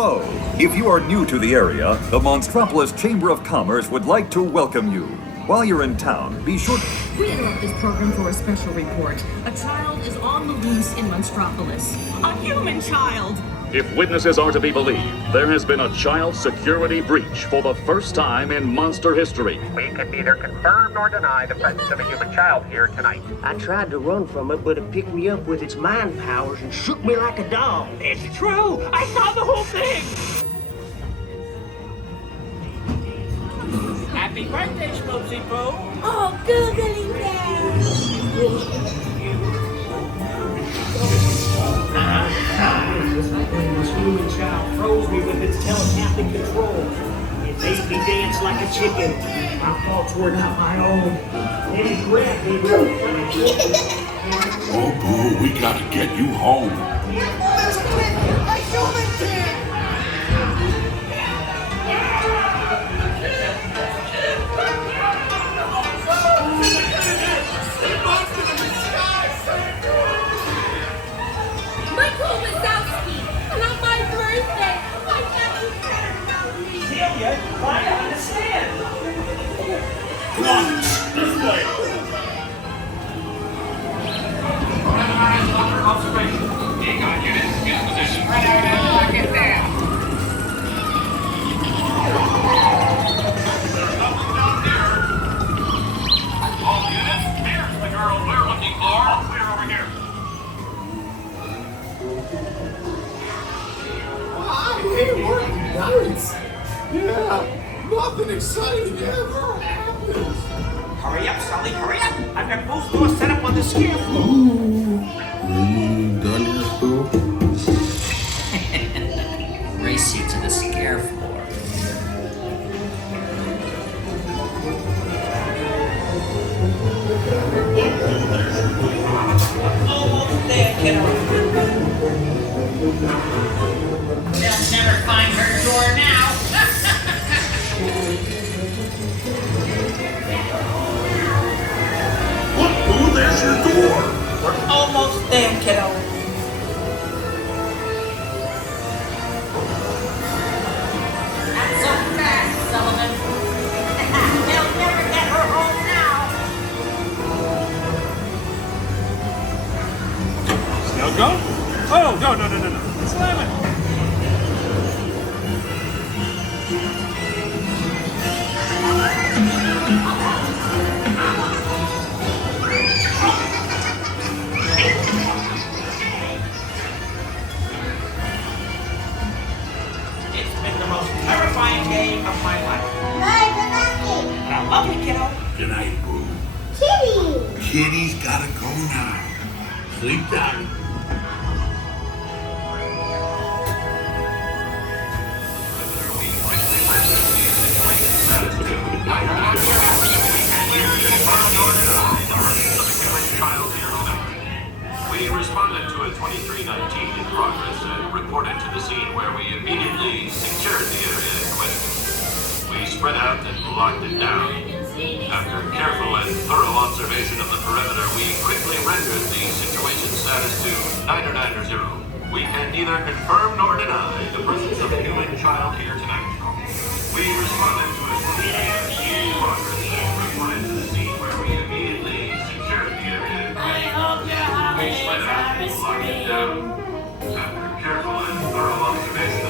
Hello. If you are new to the area, the Monstropolis Chamber of Commerce would like to welcome you. While you're in town, be sure to... We interrupt this program for a special report. A child is on the loose in Monstropolis. A human child! If witnesses are to be believed, there has been a child security breach for the first time in monster history. We can neither confirm nor deny the presence of a human child here tonight. I tried to run from it, but it picked me up with its mind powers and shook me like a dog. It's true! I saw the whole thing! Happy birthday, Smokesy Poo! Oh, googly bear! This human child froze me with its telepathic control. It made me dance like a chicken. My thoughts were not my own. Then it grabbed me. Oh, boo, we gotta get you home. I understand. Come on, this way. Observation. Being on unit, in position. Get down. There's nothing down here. All units, here's the girl we're looking for. All clear over here. I hate working nights. Yeah, nothing exciting ever happens. Hurry up, Sully, hurry up! I've got both doors set up on the scare floor. Done yet, boo? Race you to the scare floor. Almost there, kiddo. They'll never find her door now. Look, boo, there's your door. We're almost there, kiddo. Not so fast, Sullivan. They'll never get her home now. Still go? Oh, no. Slam it. It's been the most terrifying day of my life. Bye, good But I love you, kiddo. Good night, boo. Kitty! Kitty's gotta go now. Sleep tight. We responded to a 2319 in progress and reported to the scene where we immediately secured the area in question. We spread out and locked it down. After careful and thorough observation of the perimeter, we quickly rendered the situation status to 990. We can neither confirm nor deny the presence of a human child here tonight. We responded to a 2319 in progress and reported to the scene where we immediately secured the area in question. We spread out and locked it down. After careful and thorough observation